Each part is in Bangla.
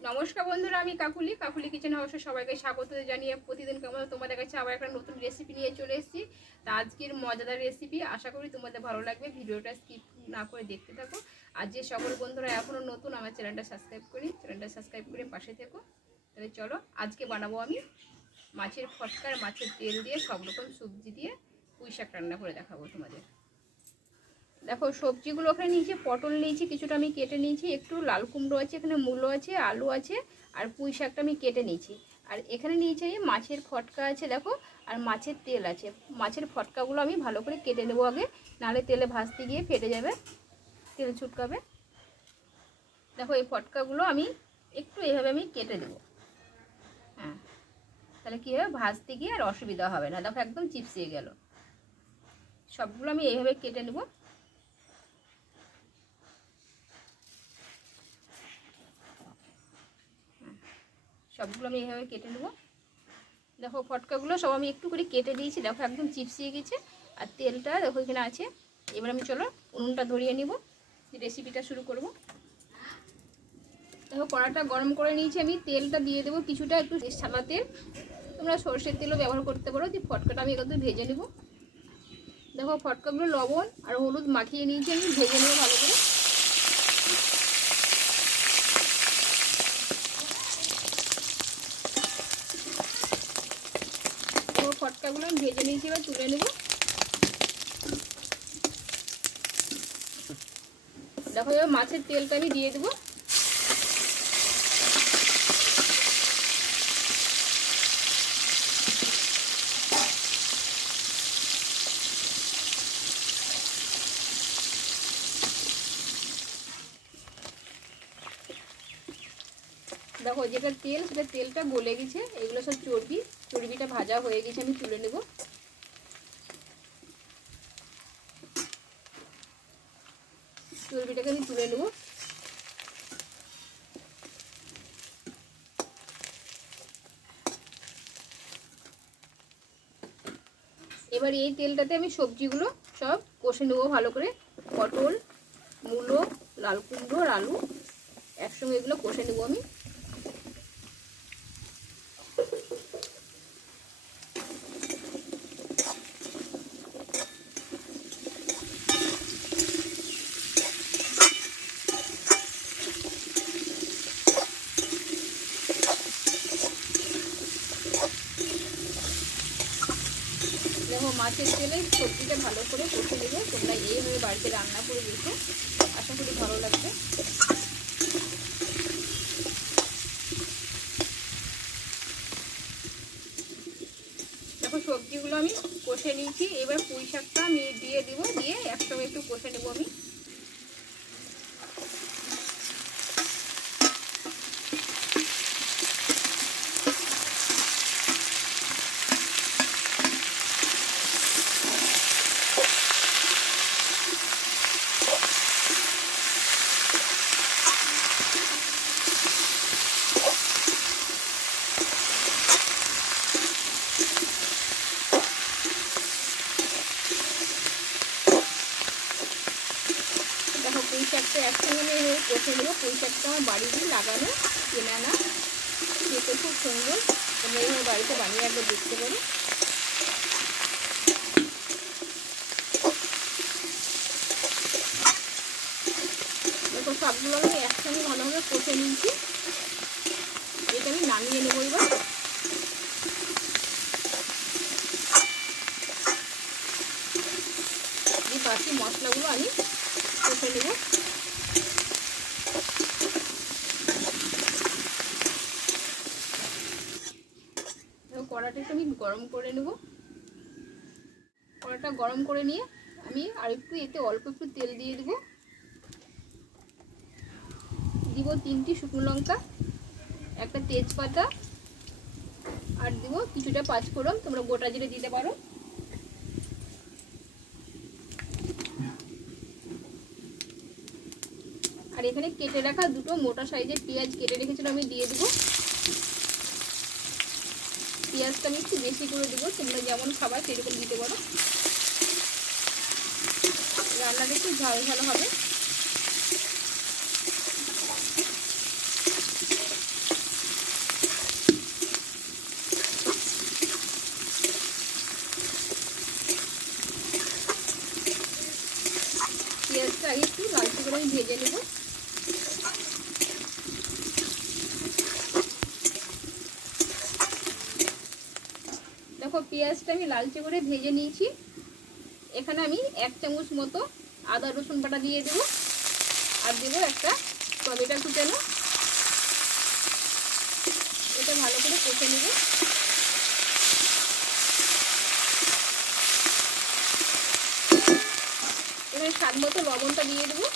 নমস্কার বন্ধুরা, আমি কাকুলি। কাকুলি কিচেন হাউসে সবাইকে স্বাগত জানিয়ে প্রতিদিন কেমন তোমাদের কাছে আবার একটা নতুন রেসিপি নিয়ে চলে এসেছি। তা আজকের মজাদার রেসিপি আশা করি তোমাদের ভালো লাগবে। ভিডিওটা স্কিপ না করে দেখতে থাকো। আর যে সকল বন্ধুরা এখনও নতুন, আমার চ্যানেলটা সাবস্ক্রাইব করি চ্যানেলটা সাবস্ক্রাইব করে পাশে থেকো। তাহলে চলো, আজকে বানাবো আমি মাছের ফটকার মাছের তেল দিয়ে সব রকম সবজি দিয়ে পুঁই শাক রান্না করে দেখাবো তোমাদের। দেখো, সবজিগুলো ওখানে নিয়েছি, পটল নিয়েছি, কিছুটা আমি কেটে নিয়েছি, একটু লাল কুমড়ো আছে, এখানে মূলো আছে, আলু আছে, আর পুঁই শাকটা আমি কেটে নিয়েছি। আর এখানে নিয়েছি মাছের ফটকা আছে, দেখো, আর মাছের তেল আছে। মাছের ফটকাগুলো আমি ভালো করে কেটে নেব আগে, নাহলে তেলে ভাজতে গিয়ে ফেটে যাবে, তেল ছুটকাবে। দেখো, এই ফটকাগুলো আমি একটু এভাবে আমি কেটে দেবো হ্যাঁ তাহলে কী হবে? ভাজতে গিয়ে আর অসুবিধা হবে না। দেখো, একদম চিপসিয়ে গেল। সবগুলো আমি এইভাবে কেটে নেব। সবগুলো আমি এইভাবে কেটে নেব। দেখো ফটকাগুলো সব আমি একটু করে কেটে দিয়েছি। দেখো একদম চিপসিয়ে গেছে। আর তেলটা দেখো এখানে আছে। এবার আমি চলো উনুনটা ধরিয়ে নিব। রেসিপিটা শুরু করব। দেখো কড়াটা গরম করে নিয়েছি আমি। তেলটা দিয়ে দেবো কিছুটা একটু সাদা তেল। তোমরা সর্ষের তেলও ব্যবহার করতে পারো। যে ফটকাটা আমি একদম ভেজে নেব। দেখো ফটকাগুলো লবণ আর হলুদ মাখিয়ে নিয়েছি আমি। ভেজে নেব ভালো করে ফটকাগুলো আমি ভেজে নিয়েছি এবার তুলে নেব। দেখো এবার মাছের তেলটা আমি দিয়ে দেবো। দেখো যেটা তেল, সেটা তেলটা গলে গেছে। এগুলো সব চর্বি, চর্বিটা ভাজা হয়ে গেছে, আমি তুলে নেব। চর্বিটাকে আমি তুলে নেব। এবার এই তেলটাতে আমি সবজিগুলো সব কষে নেব ভালো করে। পটল, মূলো, লাল কুমড়ো আলু। একসঙ্গে এগুলো কষে নেব আমি দেখো মাছের তেলে সবজিটা ভালো করে কষে দেবো তোমরা এইভাবে বাড়িতে রান্না করে দেখো। আশা করি ভালো লাগবে। দেখো, সবজিগুলো আমি কষে নিয়েছি। এবার পুঁই শাকটা আমি দিয়ে দিব। দিয়ে একসঙ্গে একটু কষে নেব আমি দেখো পুঁই শাকটা একসঙ্গে আমি এভাবে কষে নেব পুঁই শাকটা আমার বাড়িতে লাগানো কেনা না খেতে খুব সুন্দর। তোমরা এইভাবে বাড়িতে বানিয়ে একবার দেখতে পারো। দেখো, সবগুলো আমি একসঙ্গে ভালোভাবে কষে নিয়েছি। এটা আমি নামিয়ে নেব এবার। বাকি মশলাগুলো আমি কষে নেব কড়াটা একটু আমি গরম করে নেব। কড়াটা গরম করে নিয়ে আমি আর একটু এতে অল্প একটু তেল দিয়ে দেবো। দিব তিনটি শুকনো লঙ্কা, একটা তেজপাতা, আর দিব কিছুটা পাঁচফোড়ন, তোমরা গোটা জিরে দিতে পারো। আর এখানে কেটে রাখা দুটো মোটা সাইজের পেঁয়াজ কেটে রেখেছিলাম, আমি দিয়ে দেবো। পেঁয়াজটা আমি একটু বেশি করে দেবো। তোমরা যেমন খাবার সেরকম দিতে পারো। রান্নাটা একটু ঝাল ঝাল হবে। দেখো, পেঁয়াজটা আমি লালচে করে ভেজে নিয়েছি। এখানে আমি এক চামচ মতো আদা, রসুন বাটা দিয়ে দেবো। আর দেবো একটা টমেটো কুচানো। এটা ভালো করে কষে নেব। এবার স্বাদ মতো লবণটা দিয়ে দেবো।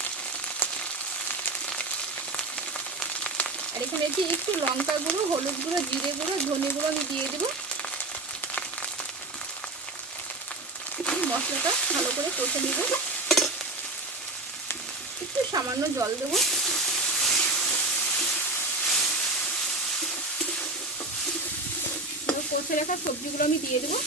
আর এখানে একটু লঙ্কা গুঁড়ো, হলুদ গুঁড়ো, জিরে গুঁড়ো, ধনে গুঁড়ো আমি দিয়ে দেবো। মশলাটা ভালো করে কষে নেব। একটু সামান্য জল দেবো। কষে রাখা সবজিগুলো আমি দিয়ে দেবো।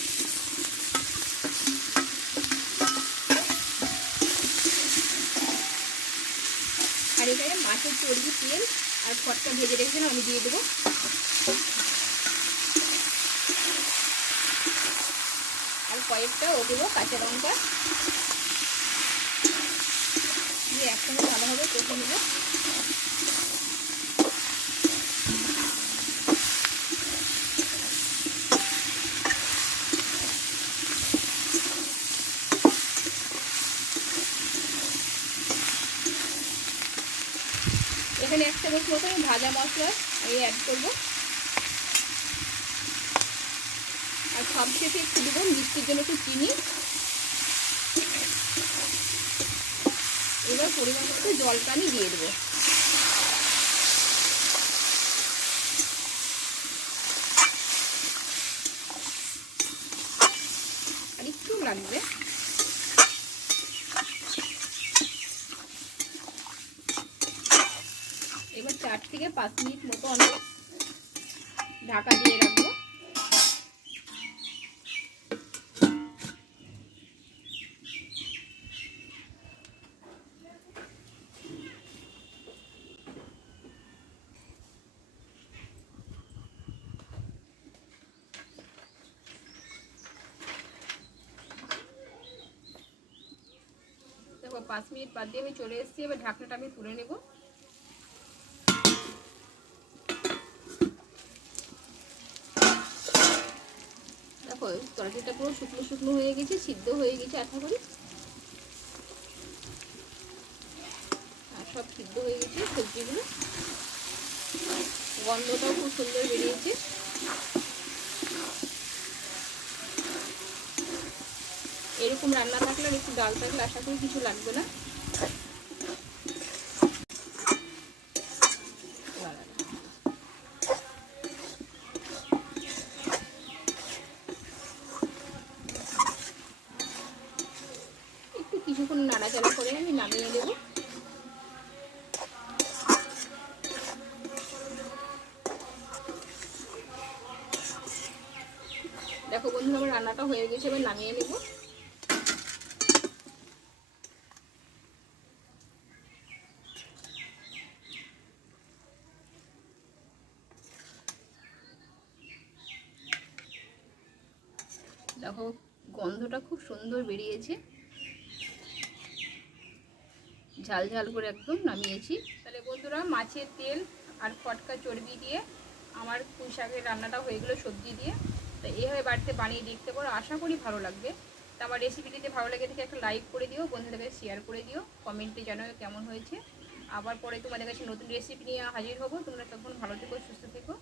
আর এখানে মাছের চর্বি তেল আর খটকা ভেজে রেখেছিলাম আমি দিয়ে দেবো। কয়েকটা ও দেবো কাঁচা লঙ্কা। দিয়ে একসঙ্গে ভালোভাবে কষে নেব। এখানে এক চামচ মতো আমি ভাজা মশলা এই অ্যাড করব আর সবশেষে একটু দেবো, মিষ্টির জন্য একটু চিনি। এবার পরিমাণ মতো জলটা আমি দিয়ে দেবো। আর একটু লাগবে। এবার চার থেকে পাঁচ মিনিট মতো আমি ঢাকা দিয়ে রাখব। পাঁচ মিনিট বাদ দিয়ে আমি চলে এসেছি, এবার ঢাকনাটা আমি তুলে নেব। দেখো, তরকারিটা পুরো শুকনো শুকনো হয়ে গেছে, সিদ্ধ হয়ে গেছে আশা করি। আর সব সিদ্ধ হয়ে গেছে সবজিগুলো। গন্ধটাও খুব সুন্দর বেরিয়েছে। এরকম রান্না থাকলে আর একটু ডাল থাকলে আশা করি কিছু লাগবে না। একটু কিছুক্ষণ নাড়াচাড়া করে আমি নামিয়ে দেব দেখো বন্ধুরা, আমার রান্নাটা হয়ে গেছে, এবার নামিয়ে নেব। দেখো, গন্ধটা খুব সুন্দর বেরিয়েছে। ঝাল ঝাল করে একদম নামিয়েছি। তাহলে বন্ধুরা, মাছের তেল আর ফটকা চর্বি দিয়ে আমার পুঁই শাকের রান্নাটা হয়ে গেলো সবজি দিয়ে। তো এইভাবে বাড়িতে বানিয়ে দেখতে পারো, আশা করি ভালো লাগবে। তো আমার রেসিপিটিতে ভালো লাগে থেকে একটা লাইক করে দিও, বন্ধুদের কাছে শেয়ার করে দিও কমেন্টে জানাও কেমন হয়েছে। আবার পরে তোমাদের কাছে নতুন রেসিপি নিয়ে হাজির হব। তোমরা তখন ভালো থেকো, সুস্থ থেকো।